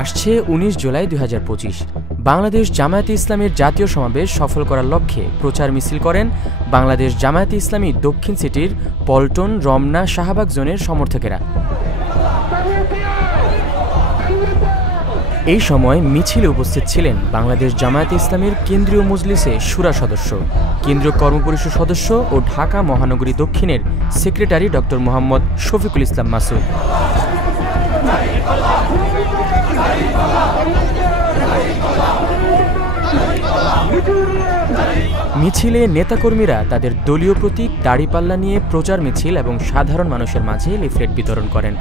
আসছে ১৯ জুলাই ২০২৫। বাংলাদেশ জামায়াতে ইসলামীর জাতীয় সমাবেশ সফল করার লক্ষ্যে প্রচার মিছিল করেন বাংলাদেশ জামায়াতে ইসলামী দক্ষিণ সিটির পল্টন, রমনা, শাহবাগ জোনের সমর্থকেরা। এই সময় মিছিলে উপস্থিত ছিলেন বাংলাদেশ জামায়াতে ইসলামীর কেন্দ্রীয় মজলিসে শুরা সদস্য, কেন্দ্রীয় কর্মপরিষদ সদস্য ও ঢাকা মহানগরী দক্ষিণের সেক্রেটারি ডক্টর মোহাম্মদ শফিকুল ইসলাম মাসুদ। মিছিলে নেতাকর্মীরা তাদের দলীয় প্রতীক দাড়িপাল্লা নিয়ে প্রচার মিছিল এবং সাধারণ মানুষের মাঝে লিফলেট বিতরণ করেন।